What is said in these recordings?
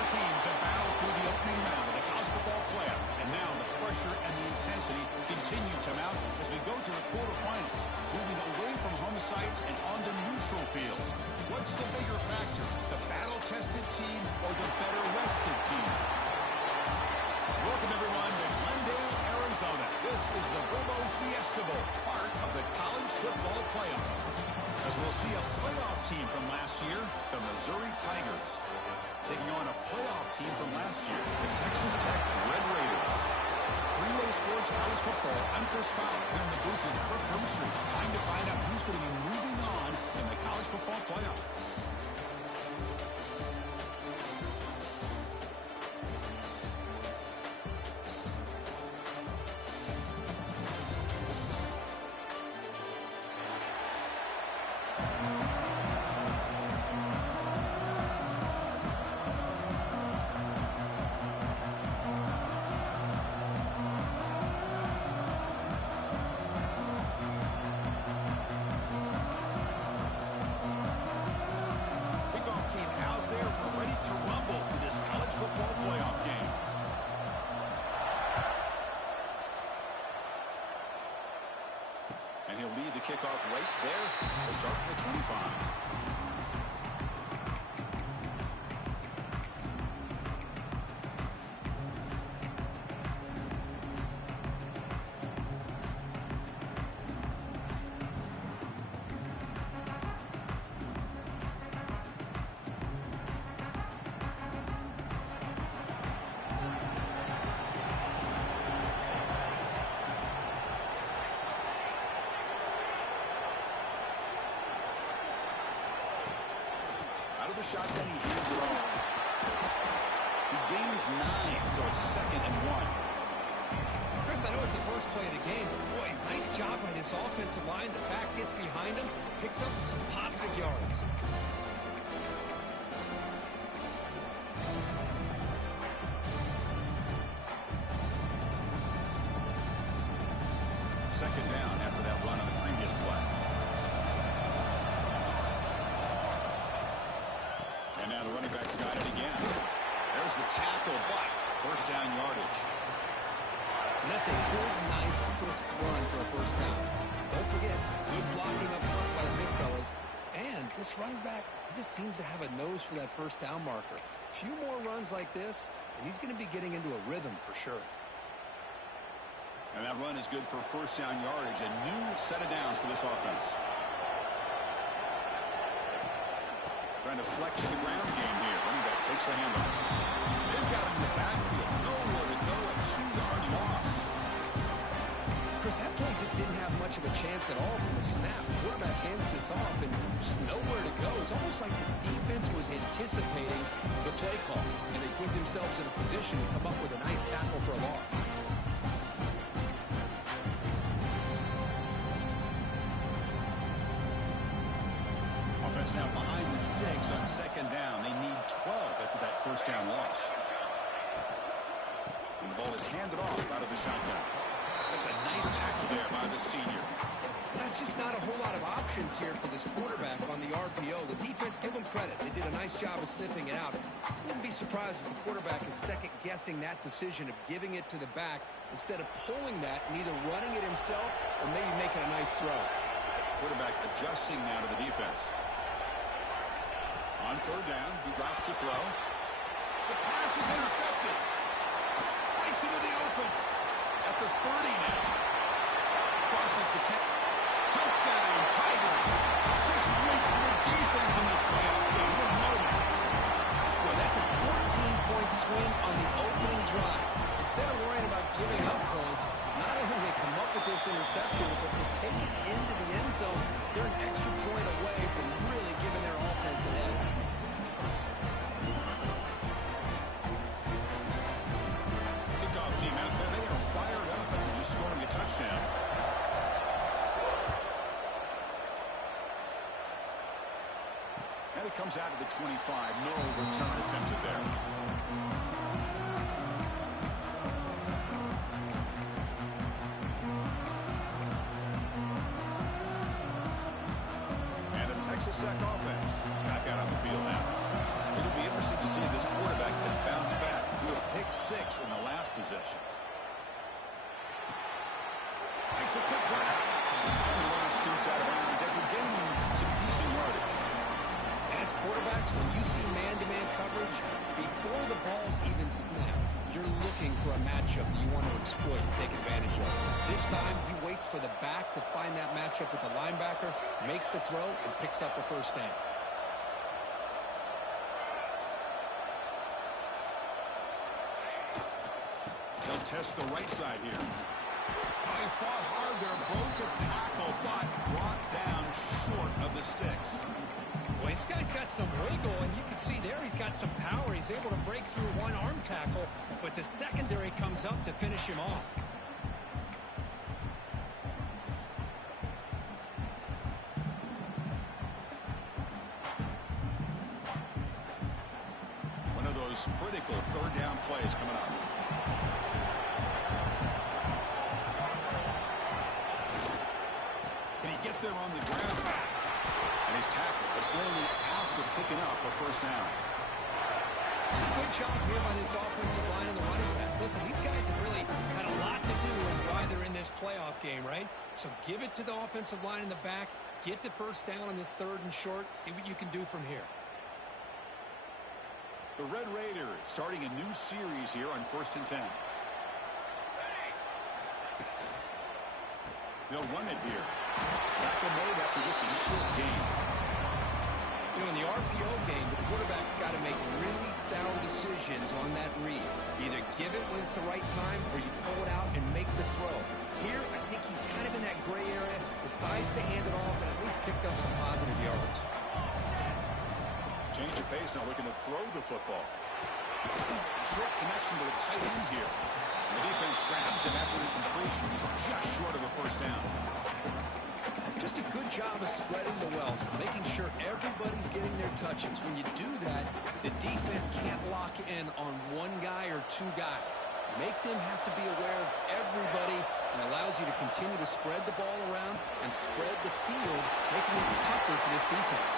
Four teams have battled through the opening round of the college football playoff, and now the pressure and the intensity continue to mount as we go to the quarterfinals, moving away from home sites and onto neutral fields. What's the bigger factor, the battle-tested team or the better-rested team? Welcome, everyone, to Glendale, Arizona. This is the Robo Fiesta Bowl, part of the college football playoff. As we'll see a playoff team from last year, the Missouri Tigers, taking on a playoff team from last year, the Texas Tech Red Raiders. Relay Sports College Football, I'm Chris Fowler here in the booth with Kirk Herbstreit. Time to find out who's going to be moving on in the college football playoff. And he'll lead the kickoff right there. We'll start at the 25. The shotgun, he hands it off. He gains 9, so it's 2nd and 1. Chris, I know it's the first play of the game, but boy, nice job by this offensive line. The back gets behind him, picks up some positive yards. Second down after that run on the previous play. And now the running back's got it again. There's the tackle, but first down yardage. And that's a good, nice, crisp run for a first down. Don't forget, good blocking up front by the big fellas. And this running back, he just seems to have a nose for that first down marker. A few more runs like this, and he's going to be getting into a rhythm for sure. And that run is good for first down yardage. A new set of downs for this offense. Trying to flex the ground game here. Running back takes the handoff. They've got him in the backfield. Nowhere to go. A 2-yard loss. Chris, that play just didn't have much of a chance at all from the snap. The quarterback hands this off and just nowhere to go. It's almost like the defense was anticipating the play call, and they put themselves in a position to come up with a nice tackle for a loss. Offense now behind the 6 on second down. They need 12 after that first down loss. And the ball is handed off out of the shotgun. That's a nice tackle there by the senior. That's just not a whole lot of options here for this quarterback on the RPO. The defense, give them credit. They did a nice job of sniffing it out. I wouldn't be surprised if the quarterback is second-guessing that decision of giving it to the back instead of pulling that and either running it himself or maybe making a nice throw. Quarterback adjusting now to the defense. On third down, he drops to throw. The pass is intercepted. Breaks into the open. At the 30 now. Crosses the 10. Touchdown, Tigers. 6 points for the defense in this playoff game. What a moment. Boy, that's a 14-point swing on the opening drive. Instead of worrying about giving up points, not only do they come up with this interception, but they take it into the end zone. They're an extra point away from really giving their offense an edge. Kickoff team out there, they are fired up after just scoring a touchdown. And it comes out of the 25. No return attempted there. Texas Tech offense is back out on the field now. It'll be interesting to see this quarterback can bounce back. Threw a pick 6 in the last possession. Makes a quick run out. The runner scoots out of bounds after gaining some decent yardage. As quarterbacks, when you see man-to-man coverage, before the ball's even snapped, you're looking for a matchup that you want to exploit and take advantage of. This time, he waits for the back to find that matchup with the linebacker, makes the throw, and picks up a first down. They'll test the right side here. They fought hard there, broke a tackle, but brought down short of the sticks. Well, this guy's got some wiggle, and you can see there he's got some power. He's able to break through one arm tackle, but the secondary comes up to finish him off. One of those critical third down plays coming up. Can he get there on the ground? And he's tackled, but only after picking up a first down. It's a good job here by this offensive line and the running back. Listen, these guys have really had a lot to do with why they're in this playoff game, right? So give it to the offensive line in the back. Get the first down on this 3rd and short. See what you can do from here. The Red Raiders starting a new series here on 1st and 10. They'll run it here. Tackle made after just a short gain. You know, in the RPO game, the quarterback's got to make really sound decisions on that read. Either give it when it's the right time, or you pull it out and make the throw. Here, I think he's kind of in that gray area, decides to hand it off, and at least picked up some positive yards. Change of pace now, looking to throw the football. Short connection to the tight end here. The defense grabs him after the completion. He's just short of a first down. Just a good job of spreading the wealth, making sure everybody's getting their touches. When you do that, the defense can't lock in on one guy or two guys. Make them have to be aware of everybody, and allows you to continue to spread the ball around and spread the field, making it tougher for this defense.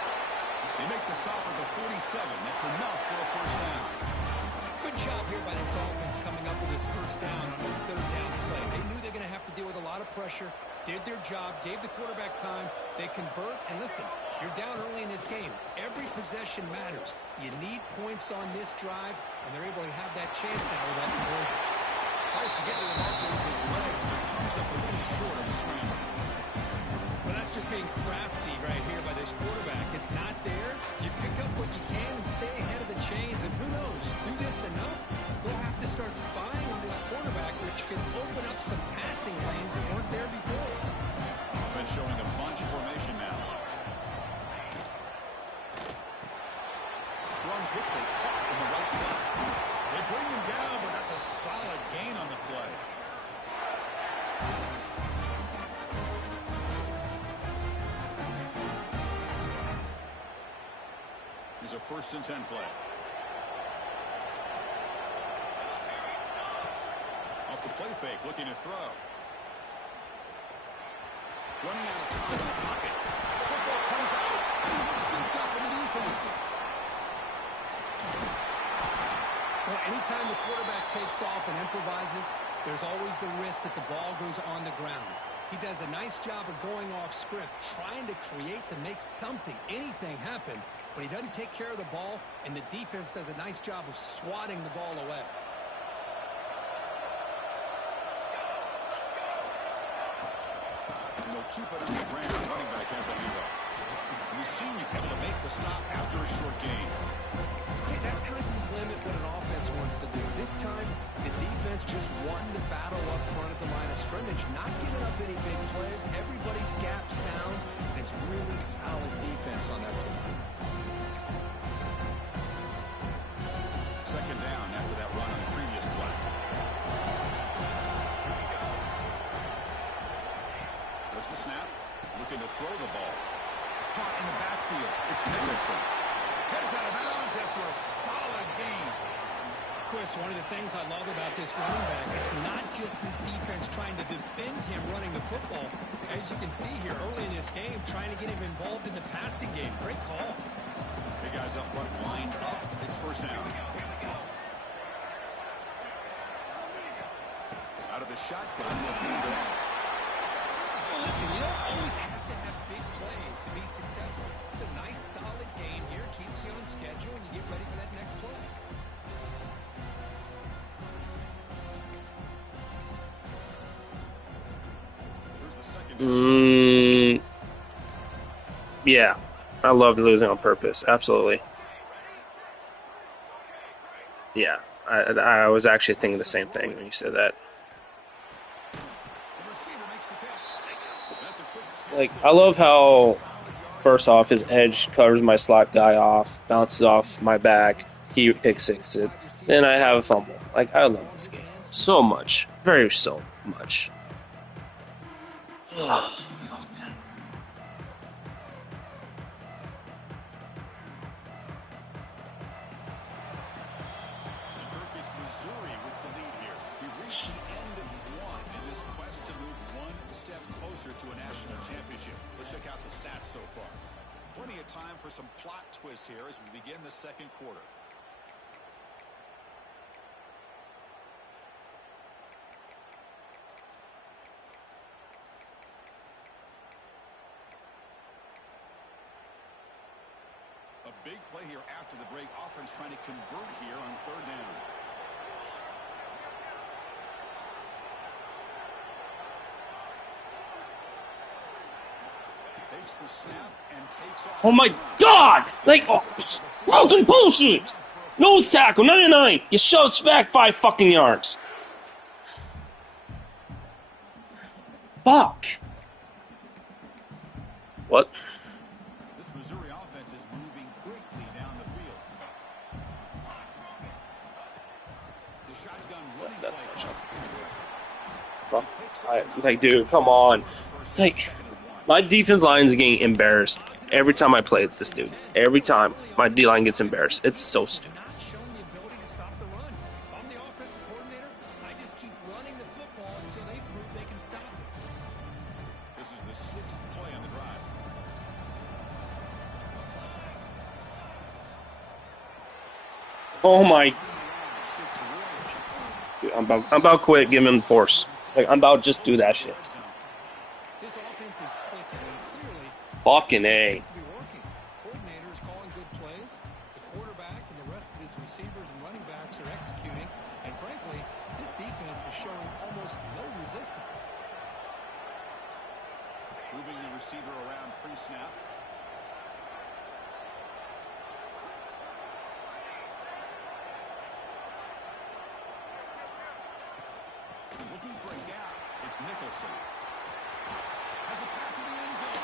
They make the stop at the 47. That's enough for a first down. Good job here by this offense coming up with this first down on the 3rd down play. They knew they're going to have to deal with a lot of pressure, did their job, gave the quarterback time. They convert, and listen, you're down early in this game. Every possession matters. You need points on this drive, and they're able to have that chance now with that conversion. Tries to get to the marker with his legs, but comes up a little short of the scramble. But that's just being crafty right here by this quarterback. It's not there. You pick up what you can and stay ahead of the chains. And who knows, do this enough, they'll have to start spying on this quarterback, which can open up some passing lanes that weren't there before. Offense showing a bunch formation now. Thrown quickly, caught in the right flat. They bring him down, but that's a solid gain on the play. Here's a 1st and 10 play. Off the play fake, looking to throw. Running out of time in the pocket. Football comes out. Sneaked up in the defense. Well, anytime the quarterback takes off and improvises, there's always the risk that the ball goes on the ground. He does a nice job of going off script, trying to create to make something, anything happen, but he doesn't take care of the ball, and the defense does a nice job of swatting the ball away. And they'll keep it on the ground. Running back has a handoff. And the senior able to make the stop after a short gain. See, that's how you limit what an offense wants to do. This time, the defense just won the battle up front at the line of scrimmage, not giving up any big plays. Everybody's gap sound, and it's really solid defense on that play. 2nd down after that run on the previous play. There's the snap. Looking to throw the ball. Caught in the backfield. It's Nicholson. Heads out of bounds after a solid gain. Chris, one of the things I love about this running back, it's not just this defense trying to defend him running the football. As you can see here early in this game, trying to get him involved in the passing game. Great call. Three guys up front lined up. It's first down. Out of the shotgun, they'll hand it off. Well, listen, you don't always have to have big plays to be successful. It's a nice, solid game here. Keeps you on schedule, and you get ready for that next play. Here's the second. Yeah. I love losing on purpose. Absolutely. Yeah. I was actually thinking the same thing when you said that. The receiver makes the catch. That's a quick Like, I love how, first off, his edge covers my slot guy off, bounces off my back, he pick six it. Then I have a fumble. Like, I love this game so much. Very so much. Ugh. Kirk, it's Missouri with the lead here. We've reached the end of one in this quest to move one step closer to a national championship. Let's check out the stats so far. Plenty of time for some plot twists here as we begin the second quarter. A big play here after the break. Offense trying to convert here on third down. Takes the snap and takes off. Oh my god! Like, oh, bullshit! Nose tackle, 99! You shoves back 5 fucking yards. Fuck. What? This Missouri offense is moving quickly down the field. The shotgun running That's play. not shot. Fuck. Like, dude, come on. It's like, my defense line is getting embarrassed every time I play this dude. Every time my D-line gets embarrassed. It's so stupid. Not showing the ability to stop the run. If I'm the offensive coordinator, I just keep running the football until they prove they can stop it. This is the 6th play on the drive. Oh my. Dude, I'm about to quit giving him force. Like, I'm about to just do that shit. This offense is clicking, and clearly Fucking A. seems to be working. Coordinator is calling good plays. The quarterback and the rest of his receivers and running backs are executing. And frankly, this defense is showing almost no resistance. Moving the receiver around pre-snap. Looking for a gap. It's Nicholson. Has a pass to the end zone.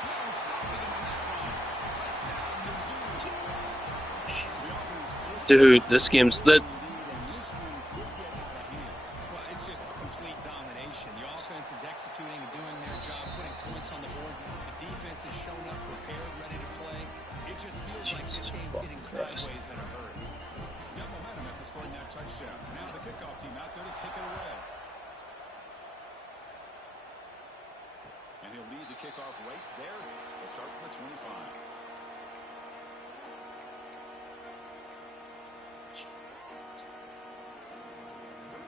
No stopping him on that run. Touchdown, Mizzou. So the offense built Dude, this game's lit. the lead, and this one could get out of hand. Well, it's just complete domination. The offense is executing and doing their job, putting points on the board. The defense is showing up prepared, ready to play. It just feels like this game's getting sideways in a hurry. Got momentum after scoring that touchdown. Now the kickoff team out there to kick it away. And he'll lead the kickoff right there. They'll start from the 25.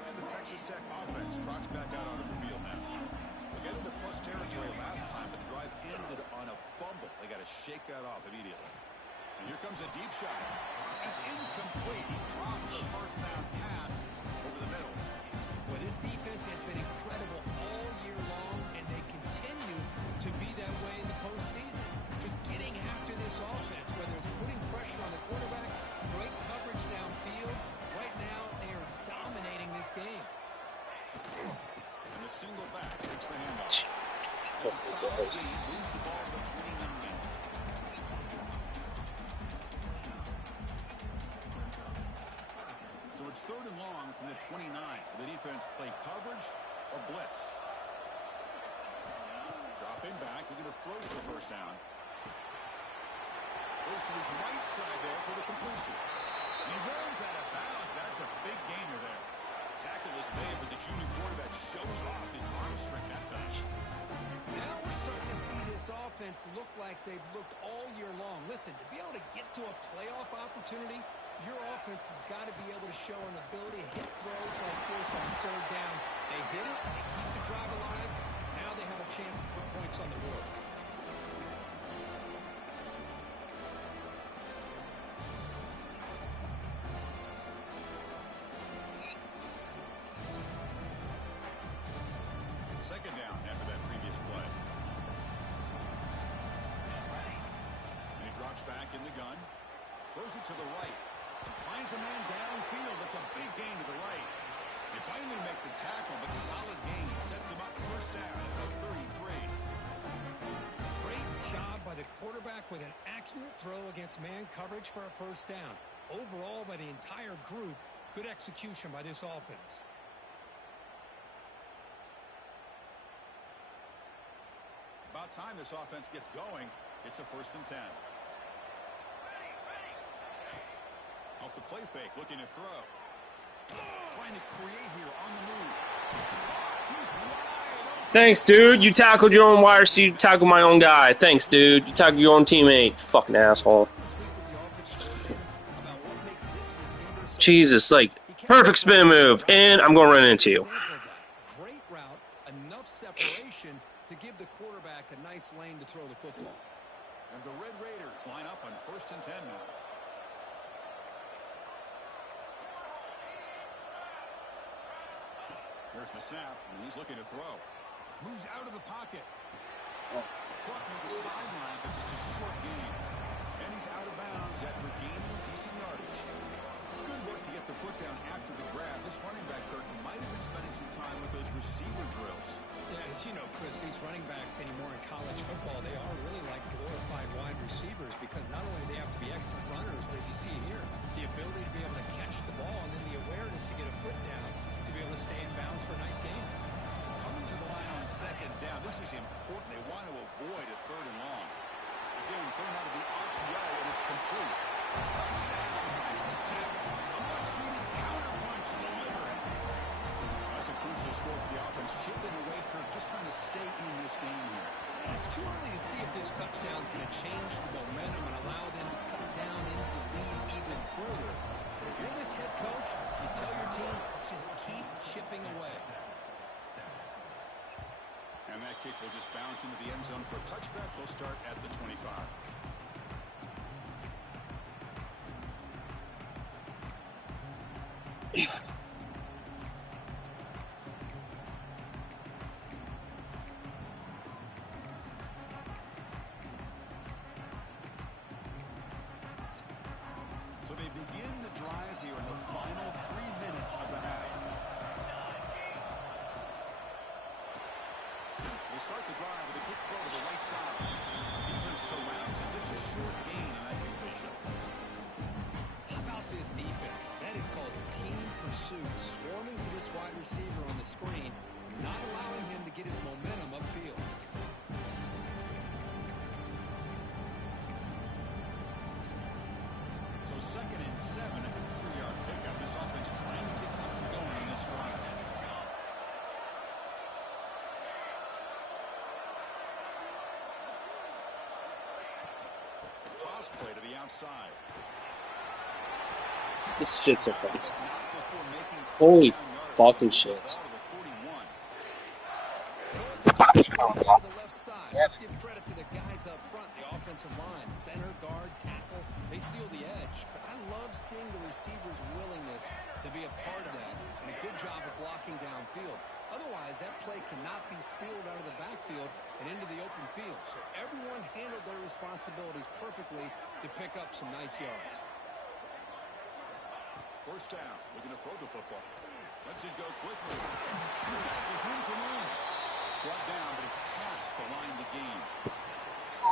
And the Texas Tech offense trots back out onto the field now. We'll get into plus territory last time, but the drive ended on a fumble. They got to shake that off immediately. And here comes a deep shot. It's incomplete. He dropped the first down pass over the middle. Well, this defense has been incredible all year long, and they continue to be that way in the postseason. Just getting after this offense, whether it's putting pressure on the quarterback, great coverage downfield. Right now, they are dominating this game. And the single back takes the handoff. It's a solid lead. Moves the ball to the 29. So it's third and long from the 29. The defense play coverage or blitz. Dropping back. Looking to throw for the first down. Goes to his right side there for the completion. And he runs out of bounds. That's a big gainer there. Tackle is made, but the junior quarterback shows off his arm strength that time. Now we're starting to see this offense look like they've looked all year long. Listen, listen, to be able to get to a playoff opportunity, your offense has got to be able to show an ability to hit throws like this on third down. They hit it, they keep the drive alive. Now they have a chance to put points on the board. Second down after that previous play. And he drops back in the gun. Throws it to the right. Finds a man downfield. That's a big gain to the right. They finally make the tackle, but solid gain. Sets him up first down at the 33. Great job by the quarterback with an accurate throw against man coverage for a first down. Overall, by the entire group, good execution by this offense. About time this offense gets going. It's a 1st and 10. Off the play fake, looking to throw. Trying to create here on the move. He's wide open. Thanks, dude. You tackled your own wide receiver. You tackled my own guy. Thanks, dude. You tackled your own teammate. Fucking asshole. Jesus, like, perfect spin move. And I'm going to run into you. Great route, enough separation to give the quarterback a nice lane to throw the football. And the Red Raiders line up on 1st and 10 now. There's the snap, and he's looking to throw. Moves out of the pocket. Caught near the sideline, but just a short gain. And he's out of bounds after gaining decent yardage. Good work to get the foot down after the grab. This running back, Burton, might have been spending some time with those receiver drills. Yeah, as you know, Chris, these running backs anymore in college football, they are really like glorified wide receivers because not only do they have to be excellent runners, but as you see here, the ability to be able to catch the ball and then the awareness to get a foot down to be able to stay in bounds for a nice game. Coming to the line on 2nd down. This is important. They want to avoid a 3rd and long. Again, thrown out of the RPO, and it's complete. Touchdown, Texas Tech. A much-needed counter-punch delivered. That's a crucial score for the offense. Chipping away, Kirk, just trying to stay in this game here. It's too early to see if this touchdown is going to change the momentum and allow them to cut down into the lead even further. But if you're this head coach, you tell your team, let's just keep chipping away. And that kick will just bounce into the end zone for a touchback. They'll start at the 25. So they begin the drive here in the final 3 minutes of the half. They start the drive with a quick throw to the right side. Defense surrounds him. Just a short gain on that completion. How about this defense? That is called team pursuit. Swarming to this wide receiver on the screen, not allowing him to get his momentum upfield. So 2nd and 7 at the 3-yard pickup. This offense trying to get something going in this drive. Toss play to the outside. This shit's so fast. Holy fucking shit. Let's give credit to the guys up front, the offensive line, center, guard, tackle. They seal the edge. But I love seeing the receivers' willingness to be a part of that and a good job of blocking downfield. Otherwise, that play cannot be spilled out of the backfield and into the open field. So everyone handled their responsibilities perfectly to pick up some nice yards. First down, looking to throw the football. Lets it go quickly. He's got it with room to move. Brought down, but it's past the line to gain.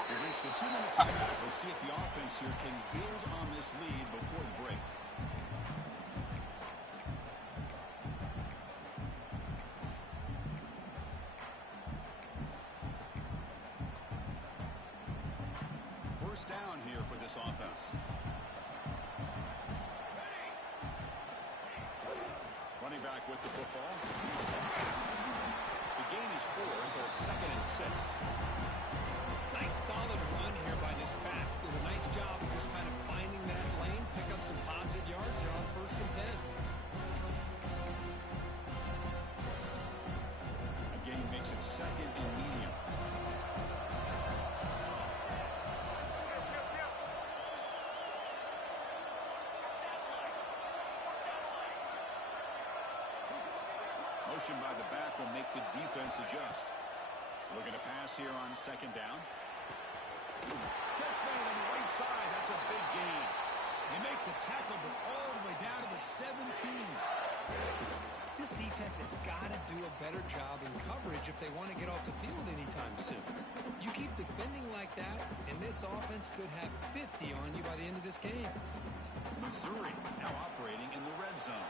We've reached the 2-minute time. We'll see if the offense here can build on this lead before the break. First down here for this offense. Running back with the football. The gain is 4, so it's 2nd and 6. Nice solid run here by this back. Did a nice job motion by the back will make the defense adjust. Looking to pass here on second down. Catch made on the right side. That's a big gain. They make the tackle, but all the way down to the 17. This defense has got to do a better job in coverage if they want to get off the field anytime soon. You keep defending like that, and this offense could have 50 on you by the end of this game. Missouri now operating in the red zone.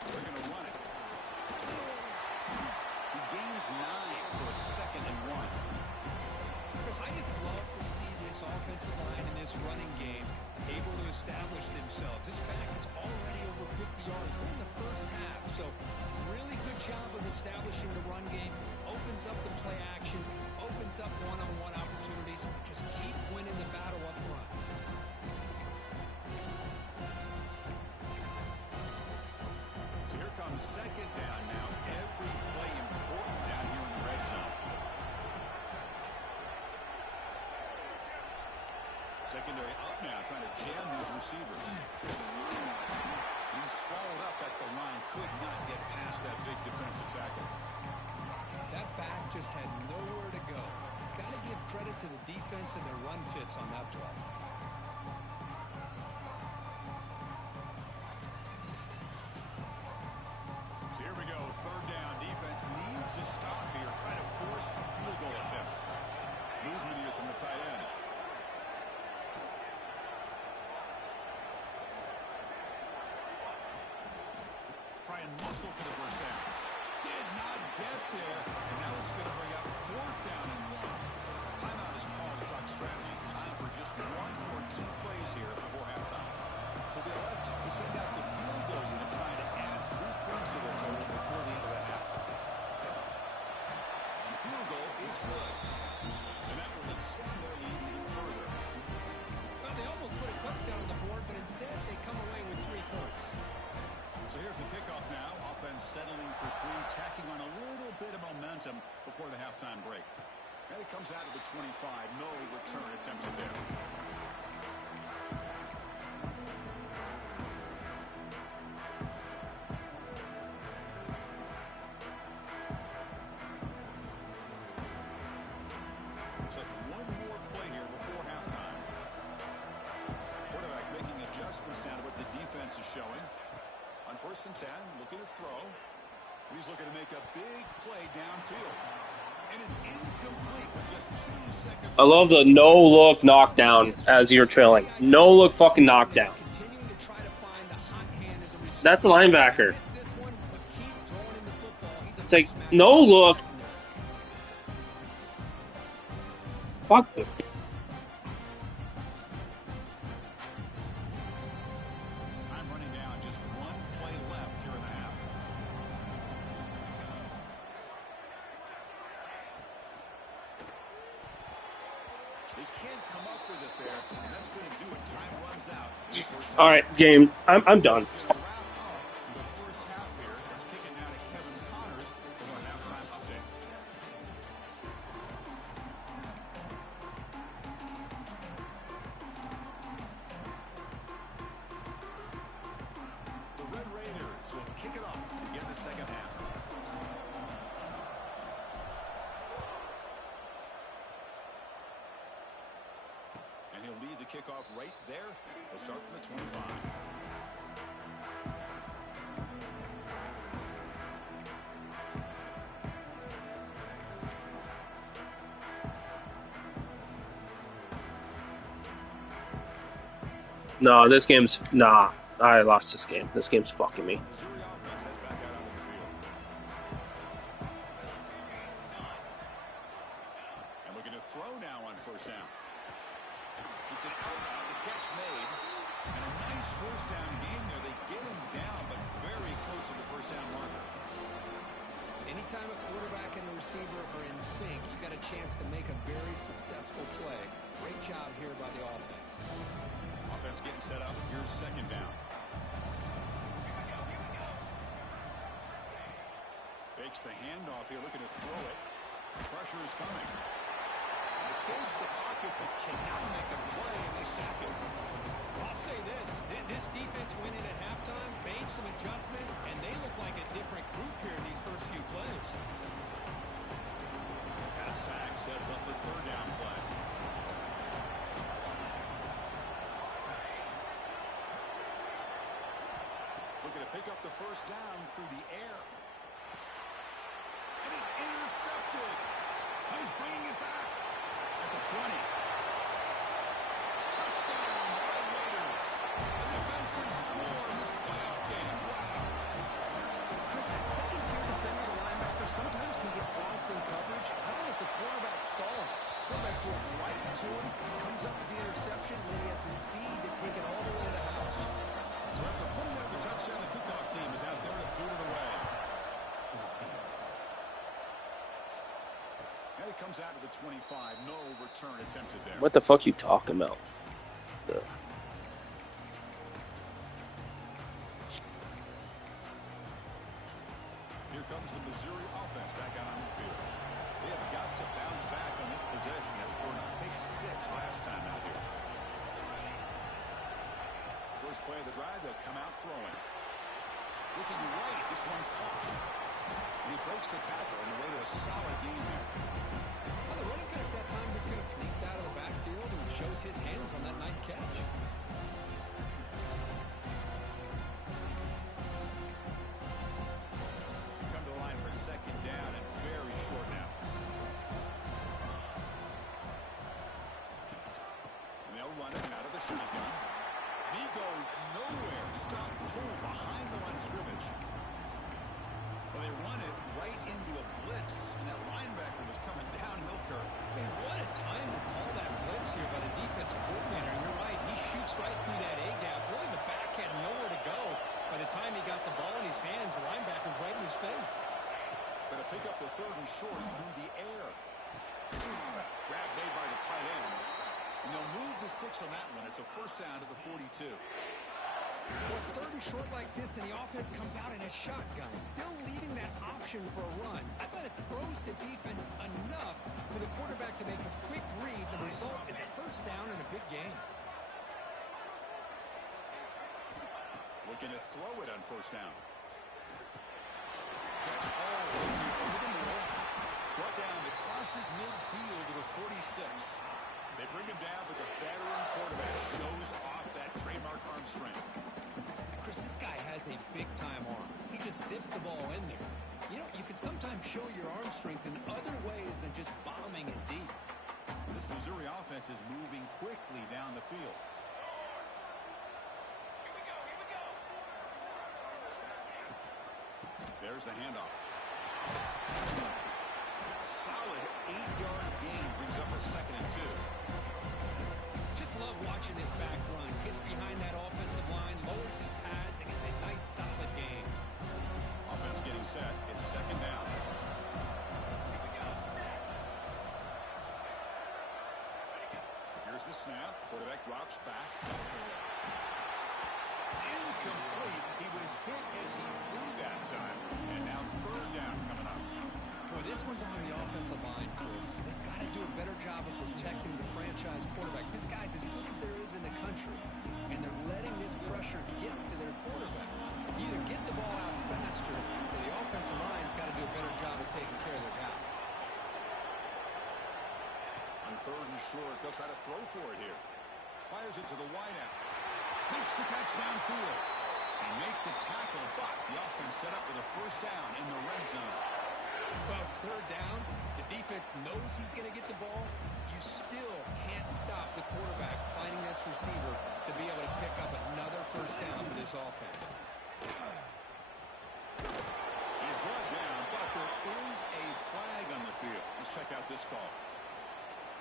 They're going to run it. He gains 9, so it's 2nd and 1. Chris, I just love to see this offensive line in this running game able to establish themselves. This back is already over 50 yards. We're in the first half, so really good job of establishing the run game. Opens up the play action, opens up one-on-one opportunities. Just keep winning the battle up front. So here comes second down now. Every play important down here in the red zone. Secondary up now, trying to jam these receivers. He's swallowed up at the line. Could not get past that big defensive tackle. That back just had nowhere to go. Got to give credit to the defense and their run fits on that play. So here we go, third down. Defense needs a stop here. Try to force a field goal attempt. Movement here from the tight end. Try and muscle for the first down. Did not get there. And now it's going to bring up 4th down and 1. Timeout is called to talk strategy. Time for just 1 or 2 plays here before halftime. So they elect to send out the field goal unit, trying to add 3 points to their total before the end of the half. And the field goal is good. And that will extend their lead even further. Well, they almost put a touchdown on the board, but instead they come away with 3 points. So here's the kickoff now. Offense settling for 3, tacking on a little bit of momentum before the halftime break. And it comes out of the 25. No return attempted there. Looks like one more play here before halftime. Quarterback making adjustments down to what the defense is showing. On 1st and 10, looking to throw. And he's looking to make a big play downfield. And it's incomplete with just 2 seconds. I love the no-look knockdown as you're trailing. No-look fucking knockdown. That's a linebacker. It's like, no-look. Fuck this guy. Time running down. Just 1 play left here in the half. They can't come up with it there, and that's going to do it. Time runs out. All right, game. I'm done. It's going to wrap up the first half here. It's kicking down to Kevin Connors for our halftime update. The Red Raiders will kick it off to begin the second half. And he'll lead the kickoff right there. He'll start from the 25. No, this game's... Nah, I lost this game. This game's fucking me. Missouri offense heads back out onto the field. And looking to throw now on 1st down. It's an out route, the catch made. And a nice 1st down gain there. They get him down, but very close to the 1st down marker. Anytime a quarterback and the receiver are in sync, you got a chance to make a very successful play. Great job here by the offense. Offense getting set up. Here's 2nd down. Fakes the handoff here, looking to throw it. Pressure is coming. Escapes the pocket, but cannot make a play, and they sack him. I'll say this. This defense went in at halftime, made some adjustments, and they look like a different group here in these first few plays. That sack sets up the third down play. Looking to pick up the first down through the air. And he's intercepted. He's bringing it back at the 20. Touchdown, Red Raiders. A defensive score in this playoff game. Wow. Chris, that second-tier defender, the linebacker, sometimes can get lost in coverage. I don't know if the quarterback saw him. Quarterback threw it right to him, comes up with the interception, and then he has the speed to take it all the way to the house. So after putting up the touchdown, the kickoff team is out there to boot it away. And it comes out to the 25. No return attempted there. What the fuck you talking about? Here comes the Missouri offense back out on the field. They have got to bounce back on this possession after a pick 6 last time out here. First play of the drive, they'll come out throwing. Looking right, this one caught. And he breaks the tackle on the way to a solid gain there. Well, the running back that time just kind of sneaks out of the backfield and shows his hands on that nice catch. Come to the line for second down and very short now. And they'll run it out of the shotgun. And he goes nowhere. Stop pull behind the line of scrimmage. Well, they run it right into a blitz, and that linebacker was coming downhill curve. Man, what a time to call that blitz here by the defensive coordinator. And you're right, he shoots right through that A-gap. Really, the back had nowhere to go. By the time he got the ball in his hands, the linebacker's right in his face. Going to pick up the third and short through the air. Grab made by the tight end. And they'll move the 6 on that one. It's a first down to the 42. Well, it's third and short like this, and the offense comes out in a shotgun, still leaving that option for a run. I thought it throws the defense enough for the quarterback to make a quick read. The result is a first down and a big gain. Looking to throw it on first down. Catch all over the middle. Brought down, it crosses midfield to the 46. They bring him down, but the veteran quarterback shows off that trademark arm strength. Chris, this guy has a big-time arm. He just zipped the ball in there. You know, you can sometimes show your arm strength in other ways than just bombing it deep. This Missouri offense is moving quickly down the field. There's the handoff. A solid 8-yard gain brings up a 2nd and 2. Just love watching this back run. Gets behind that offensive line, lowers his pads, and gets a nice solid gain. Offense getting set. It's 2nd down. Here's the snap. Quarterback drops back. It's incomplete. He was hit as he threw that time. And now 3rd down coming up. Boy, this one's on the offensive line, Chris. They've got to do a better job of protecting the franchise quarterback. This guy's as good as there is in the country, and they're letting this pressure get to their quarterback. Either get the ball out faster, or the offensive line's got to do a better job of taking care of their guy. On 3rd and short, they'll try to throw for it here. Fires it to the wideout. Makes the catch downfield. And make the tackle, but the offense set up with a first down in the red zone. Well, it's 3rd down. The defense knows he's going to get the ball. You still can't stop the quarterback finding this receiver to be able to pick up another first down for this offense. He's brought down, but there is a flag on the field. Let's check out this call.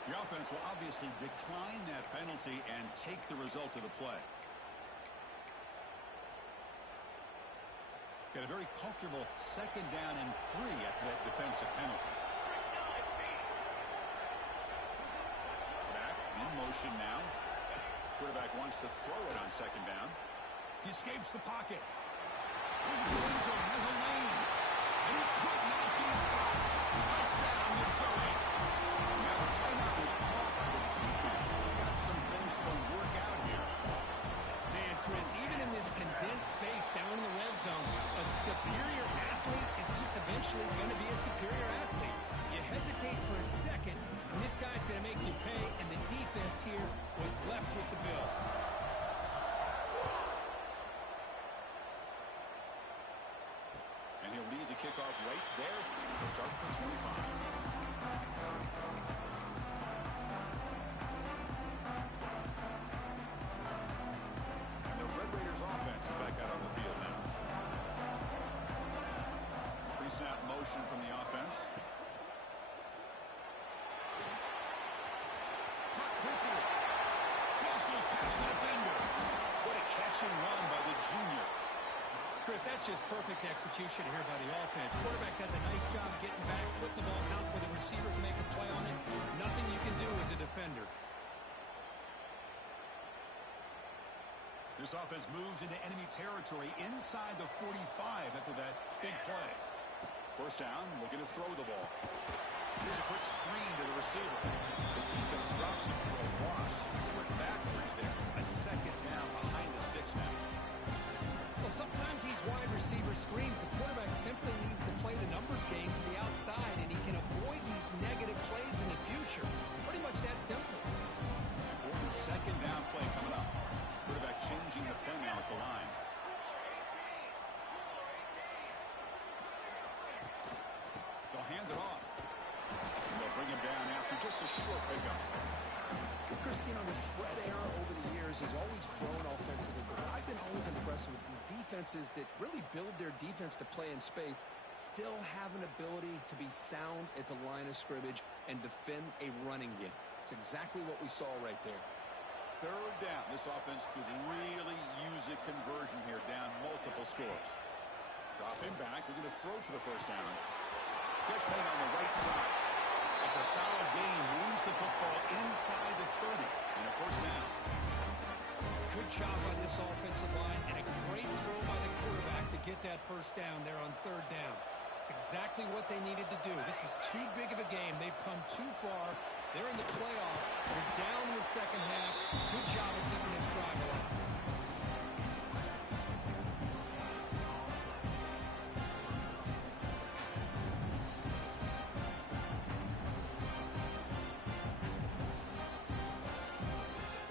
The offense will obviously decline that penalty and take the result of the play. Got a very comfortable 2nd down and 3 after that defensive penalty. Back in motion now. Quarterback wants to throw it on 2nd down. He escapes the pocket. Lorenzo has a lane. And he could not be stopped. Touchdown, Missouri. Now the timeout was superior athlete. You hesitate for a second, and this guy's going to make you pay, and the defense here was left with the bill. And he'll lead the kickoff right there. He'll start from the 25. Offense is back out on the field now. Pre-snap motion from the offense. Caught quickly. Muscles past the defender. What a catch and run by the junior. Chris, that's just perfect execution here by the offense. Quarterback does a nice job getting back, putting the ball out where the receiver can make a play on it. Nothing you can do as a defender. This offense moves into enemy territory inside the 45 after that big play. First down, looking to throw the ball. Here's a quick screen to the receiver. The defense drops him for a loss. He went backwards there. A second down behind the sticks now. Well, sometimes these wide receiver screens, the quarterback simply needs to play the numbers game to the outside, and he can avoid these negative plays in the future. Pretty much that simple. Important second down play coming up. Quarterback changing the play now at the line. They'll hand it off. And they'll bring him down after just a short pickup. Chris, you know, the spread era over the years has always grown offensively, but I've been always impressed with defenses that really build their defense to play in space, still have an ability to be sound at the line of scrimmage and defend a running game. It's exactly what we saw right there. Third down. This offense could really use a conversion here, down multiple scores. Drop him back. We're going to throw for the first down. Catch made on the right side. It's a solid game. Moves the football inside the 30 and a first down. Good job by this offensive line and a great throw by the quarterback to get that first down there on third down. It's exactly what they needed to do. This is too big of a game. They've come too far. They're in the playoff. They're down in the second half. Good job of keeping this drive alive.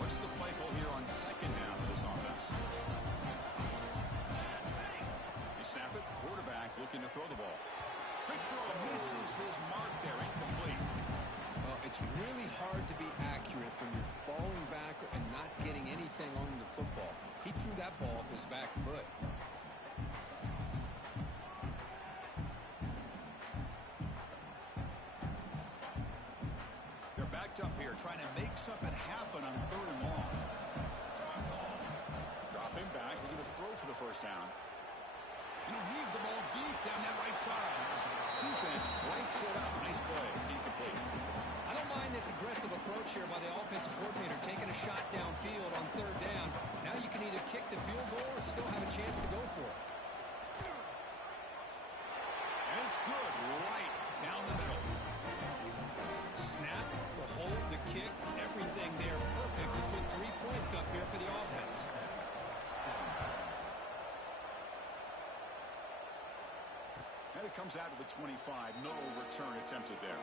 What's the play call here on second down for this offense? They snap it. Quarterback looking to throw the ball. Quick throw. Misses his mark there. Incomplete. It's really hard to be accurate when you're falling back and not getting anything on the football. He threw that ball off his back foot. They're backed up here, trying to make something happen on third and long. Drop him back. We're going to throw for the first down. And he'll heave the ball deep down that right side. Defense breaks it up. Nice play. Incomplete. I don't mind this aggressive approach here by the offensive coordinator, taking a shot downfield on third down. Now you can either kick the field goal or still have a chance to go for it. And it's good right down the middle. Snap, the hold, the kick, everything there perfect to put 3 points up here for the offense. And it comes out to the 25. No return attempted there.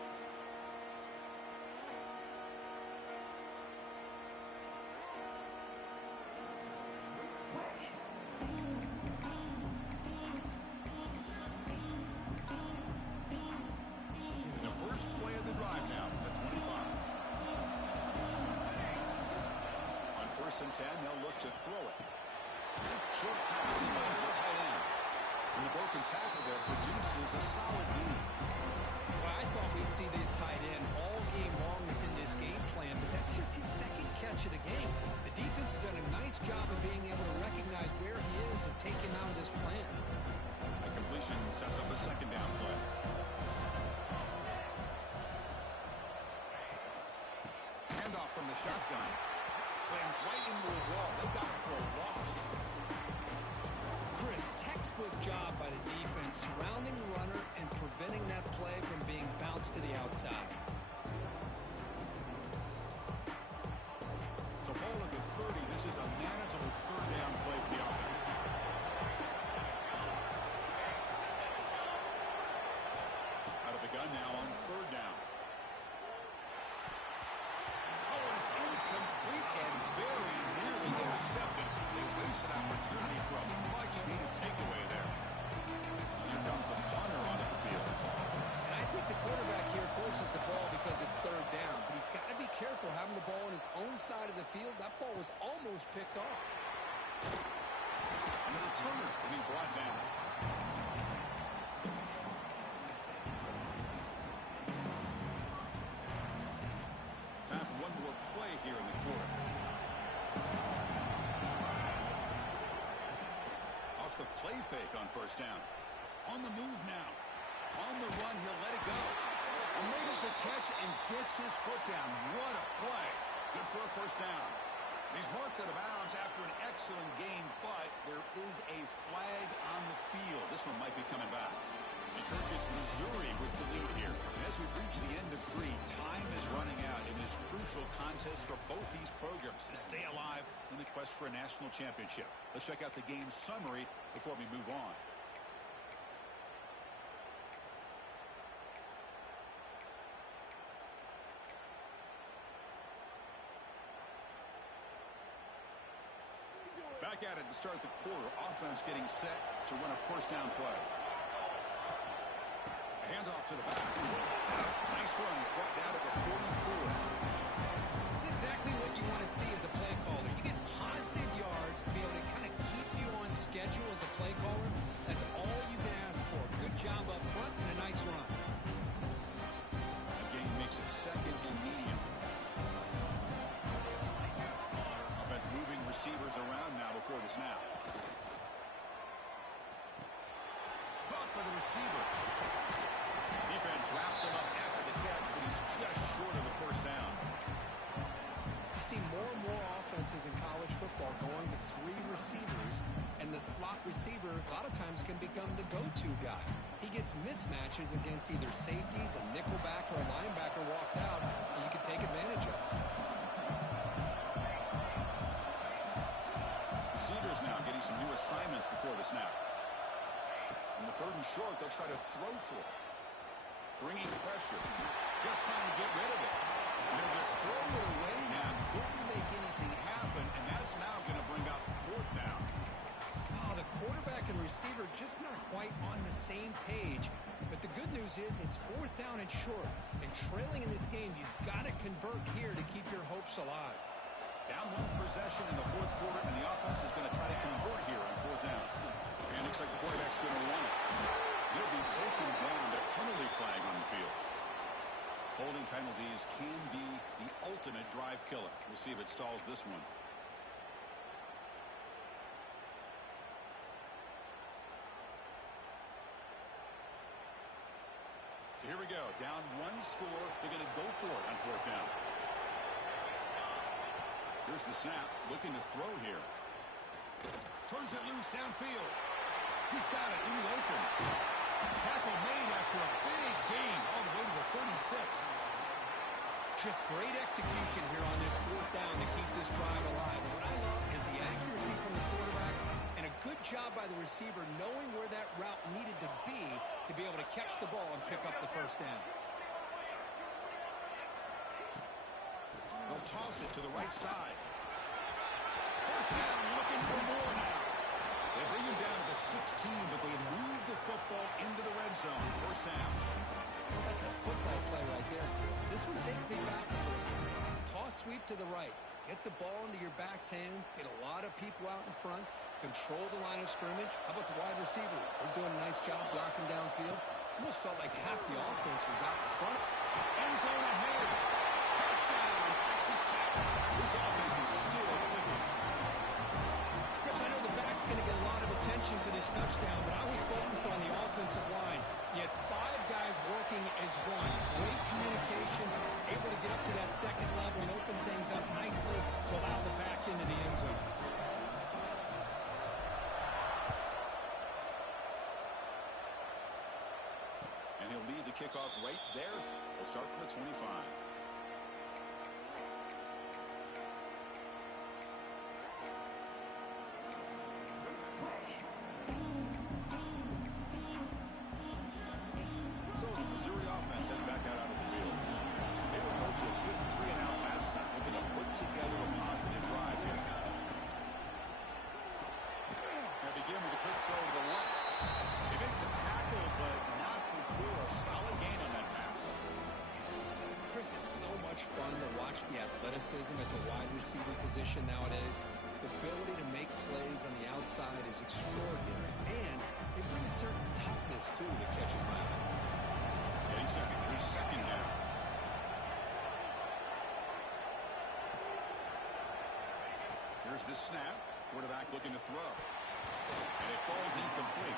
And 10, they'll look to throw it. Short pass finds the tight end. And the broken tackle there produces a solid lead. Well, I thought we'd see this tight end all game long within this game plan, but that's just his second catch of the game. The defense has done a nice job of being able to recognize where he is and take him out of this plan. The completion sets up a second down play. Handoff from the shotgun. Slams right into a wall. They got it for a loss. Chris, textbook job by the defense, surrounding the runner and preventing that play from being bounced to the outside. So ball at the 30. This is a manageable third down play for the offense. inside of the field. That ball was almost picked off. And the returner will be brought down. Time for one more play here in the quarter. Off the play fake on first down. On the move now. On the run, he'll let it go. And makes the catch and gets his foot down. What a play. Good for a first down. He's marked out of bounds after an excellent game, but there is a flag on the field. This one might be coming back. And Kirk, it's Missouri with the lead here. And as we reach the end of 3, time is running out in this crucial contest for both these programs to stay alive in the quest for a national championship. Let's check out the game summary before we move on. Back at it to start the quarter. Offense getting set to run a first down play. A handoff to the back. Nice run. He's brought down at the 44. It's exactly what you want to see as a play caller. You get positive yards to be able to kind of keep you on schedule as a play caller. That's all you can ask for. Good job up front and a nice run. The game makes it second and medium. Offense moving receivers around now before the snap. Caught by the receiver. Defense wraps him up after the catch, but he's just short of a first down. You see more and more offenses in college football going to 3 receivers, and the slot receiver a lot of times can become the go-to guy. He gets mismatches against either safeties, a nickelback, or a linebacker walked out, and you can take advantage of it. Receivers now getting some new assignments before the snap. In the 3rd and short, they'll try to throw for it. Bringing pressure. Just trying to get rid of it. And they'll just throw it away now. Couldn't make anything happen, and that's now going to bring out 4th down. Oh, the quarterback and receiver just not quite on the same page. But the good news is it's 4th down and short. And trailing in this game, you've got to convert here to keep your hopes alive. Down 1 possession in the 4th quarter, and the offense is going to try to convert here on 4th down. And looks like the quarterback's going to run it. He'll be taken down. A penalty flag on the field. Holding penalties can be the ultimate drive killer. We'll see if it stalls this one. So here we go. Down 1 score. They're going to go for it on 4th down. Here's the snap. Looking to throw here. Turns it loose downfield. He's got it in the open. Tackle made after a big gain all the way to the 36. Just great execution here on this 4th down to keep this drive alive. And what I love is the accuracy from the quarterback and a good job by the receiver knowing where that route needed to be able to catch the ball and pick up the first down. They'll toss it to the right side. First down, looking for more now. They bring him down to the 16, but they move the football into the red zone. First down. That's a football play right there, Chris. This one takes me back a little bit. Toss sweep to the right. Get the ball into your back's hands. Get a lot of people out in front. Control the line of scrimmage. How about the wide receivers? They're doing a nice job blocking downfield. Almost felt like half the offense was out in front. End zone ahead. Touchdown, Texas Tech. This offense is still clicking. Chris, I know the back's going to get a lot of attention for this touchdown, but I was focused on the offensive line. You had 5 guys working as one. Great communication, able to get up to that second level and open things up nicely to allow the back into the end zone. And he'll lead the kickoff right there. We'll start from the 25. So the Missouri offense heading back out onto the field. They would hope to a quick 3-and-out pass time, looking to put together a positive drive here. They begin with a quick throw to the left. They make the tackle, but not before a solid gain on that pass. Chris, so much fun to watch the athleticism at the wide receiver position nowadays. The ability to make plays on the outside is extraordinary, and they bring a certain toughness, too, that catches my eye. Getting second. Here's second down. Here's the snap. Quarterback looking to throw. And it falls incomplete.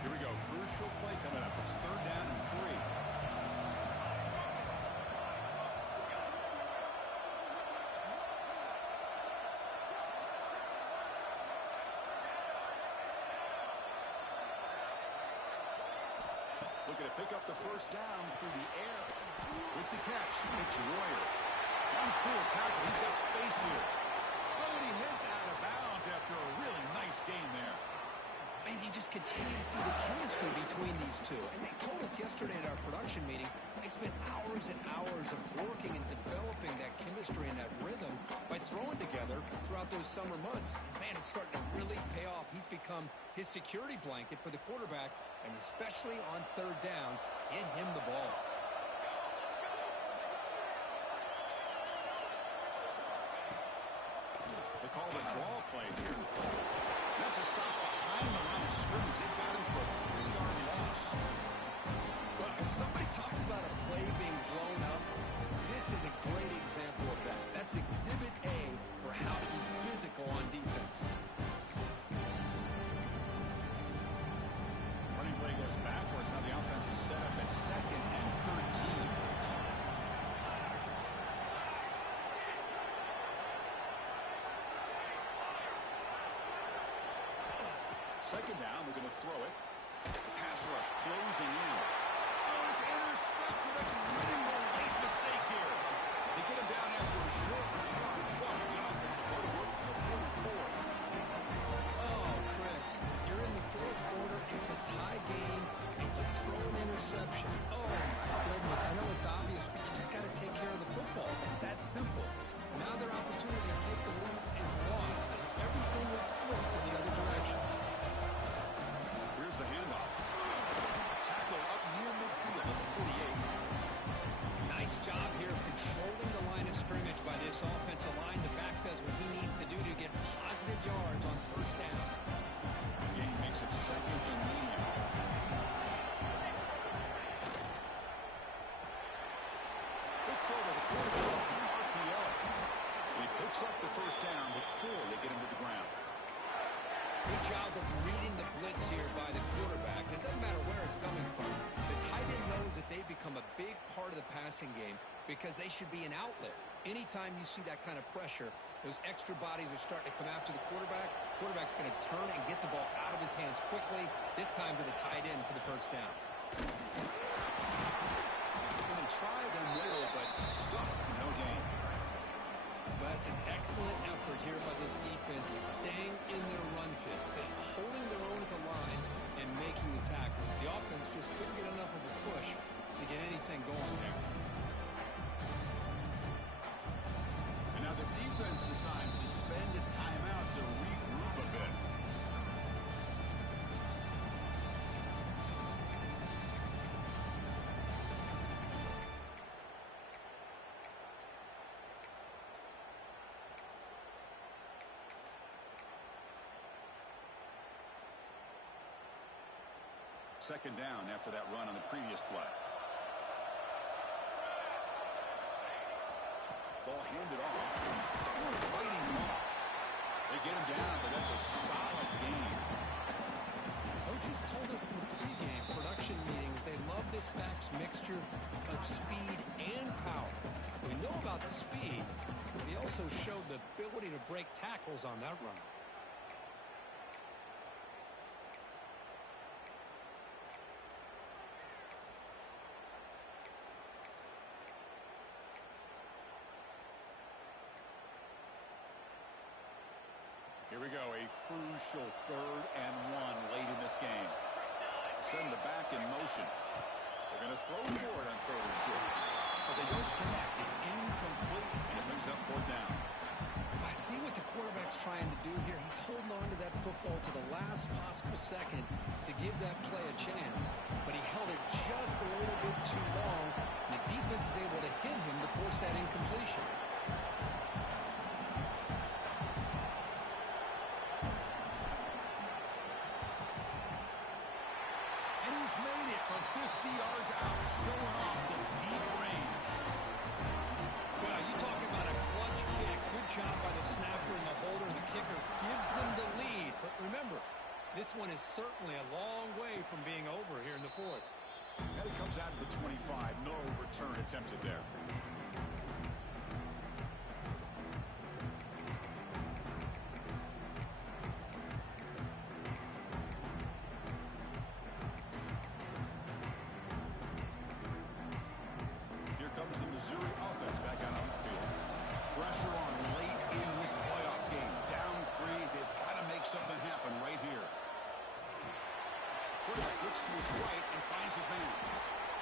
Here we go. Crucial play coming up. It's third down and 3. Looking to pick up the first down through the air. With the catch, it's Royer. Runs through a tackle. He's got space here. Oh, and he heads out of bounds after a really nice game there. And you just continue to see the chemistry between these two. And they told us yesterday at our production meeting, they spent hours and hours of working and developing that chemistry and that rhythm by throwing together throughout those summer months. And, man, it's starting to really pay off. He's become his security blanket for the quarterback, and especially on third down, get him the ball. They call the draw play here. That's a stop behind the line of scrimmage. They've got him for a 3-yard loss. Well, if somebody talks about a play being blown up, this is a great example of that. That's Exhibit A for how to be physical on defense. Running play goes backwards. Now the offense is set up at second and 13. Second down, we're going to throw it. Pass rush closing in. Oh, it's intercepted. A critical late mistake here. They get him down after a short return. But the offense will go to work for the 44. Oh, Chris, you're in the fourth quarter. It's a tie game, and you throw an interception. Oh, my goodness. I know it's obvious, but you just got to take care of the football. It's that simple. Now their opportunity to take the lead is lost. Everything is flipped in the other direction. Here's the handoff. Tackle up near midfield at the 48. Nice job here controlling the line of scrimmage by this offensive line. The back does what he needs to do to get positive yards on first down. The game makes it second and medium. Quick throw to the quarterback. RPO. He picks up the first down before they get him to the ground. Good job of reading the blitz here by the quarterback. It doesn't matter where it's coming from. The tight end knows that they become a big part of the passing game because they should be an outlet. Anytime you see that kind of pressure, those extra bodies are starting to come after the quarterback. Quarterback's going to turn and get the ball out of his hands quickly, this time to the tight end for the first down. And they try the middle, but stuck for no gain. Well, that's an excellent effort here by this defense, staying in their run fist, holding their own at the line and making the tackle. The offense just couldn't get enough of a push to get anything going there. And now the defense decides to spend a timeout to regroup a bit. Second down after that run on the previous play. Ball handed off. They were fighting him off. They get him down, but that's a solid game. Coaches told us in the pregame production meetings they love this back's mixture of speed and power. We know about the speed, but he also showed the ability to break tackles on that run. Here we go, a crucial 3rd and 1 late in this game. Send the back in motion. They're going to throw for it on 3rd and short. But they don't connect. It's incomplete, and it brings up 4th down. I see what the quarterback's trying to do here. He's holding on to that football to the last possible second to give that play a chance. But he held it just a little bit too long. And the defense is able to hit him to force that incompletion. And he's made it from 50 yards out, showing off the deep range. Well, you talk about a clutch kick. Good job by the snapper and the holder. The kicker gives them the lead. But remember, this one is certainly a long way from being over here in the fourth. And it comes out of the 25. No return attempted there. Here comes the Missouri offense back out on the field. Pressure on late in this playoff game. Down 3. They've got to make something happen right here. Quarterback looks to his right and finds his man.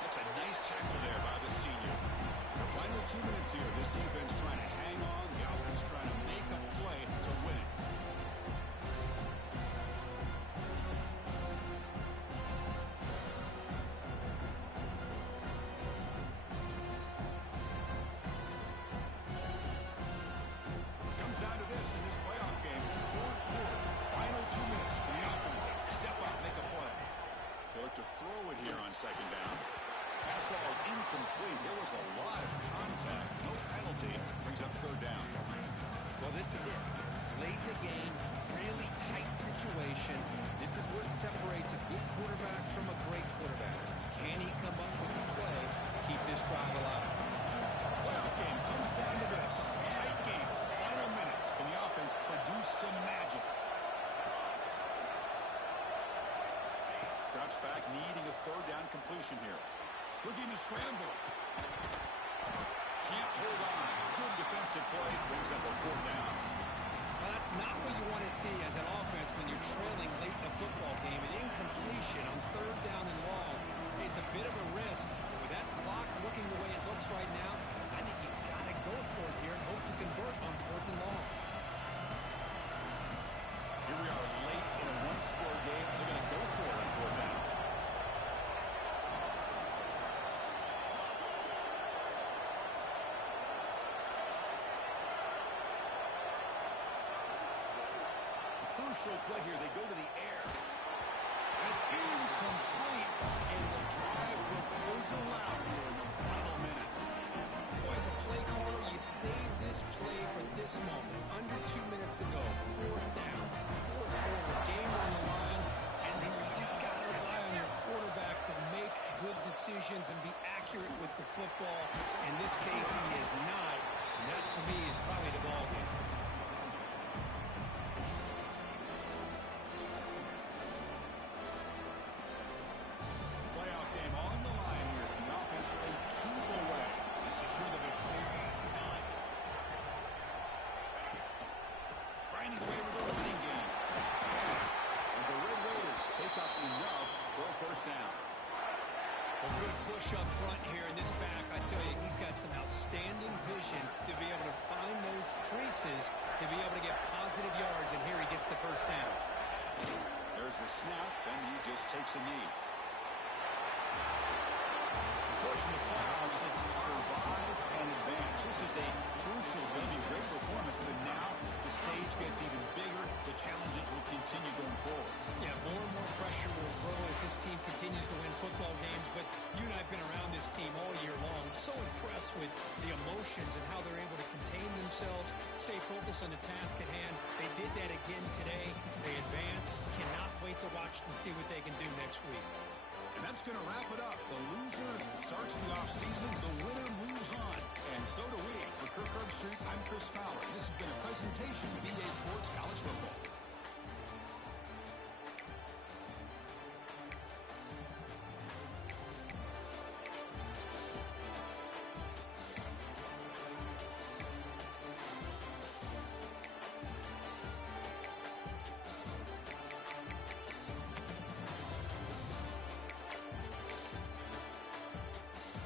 That's a nice tackle there by the senior. The final 2 minutes here. This defense trying to hang on. The offense trying to make a play to win it. Comes down to this in this playoff game. Fourth quarter. Final 2 minutes. Can the offense step up, make a play? They look to throw it here on second down. Pass ball is incomplete. There was a lot of contact. No penalty. Brings up third down. Well, this is it. Late in the game, really tight situation. This is what separates a good quarterback from a great quarterback. Can he come up with the play to keep this drive alive? Playoff game comes down to this. Tight game. Final minutes. Can the offense produce some magic? Drops back, needing a third down completion here. Looking to scramble. Can't hold on. Good defensive play. Brings up a fourth down. Well, that's not what you want to see as an offense when you're trailing late in the football game. An incompletion on third down and long. It's a bit of a risk. With that clock looking the way it looks right now, I think you got to go for it here and hope to convert on fourth and long. Here we are late in a one-score game. They're going to go for it on fourth down. Crucial play here. They go to the air. It's incomplete, and the drive will fizzle out here in the final minutes. Boy, as a play caller, you save this play for this moment. Under 2 minutes to go. Fourth down. Fourth quarter. Game on the line. And then you just got to rely on your quarterback to make good decisions and be accurate with the football. In this case, he is not. And that, to me, is probably the ball game. Playoff game on the line here. The offense played keep away to secure the victory. Grinding away with a running game. And the Red Raiders pick up enough for a first down. A good push up front here in this back. I tell you, he's got some outstanding vision to be able to find those creases, to be able to get positive yards, and here he gets the first down. There's the snap, and he just takes a knee. Pushing the playoffs, it's survive and advance. This is a crucial game, a great performance, but now the stage gets even bigger. The challenges will continue going forward. Yeah, more and more pressure will grow as this team continues to win football games. But you and I have been around this team all year long. So impressed with the emotions and how they're able to contain themselves, stay focused on the task at hand. They did that again today. They advance. Cannot wait to watch and see what they can do next week. And that's going to wrap it up. The loser starts the offseason. The winner moves on. And so do we. For Kirk Herbstreit, I'm Chris Fowler. This has been a presentation of EA Sports College Football.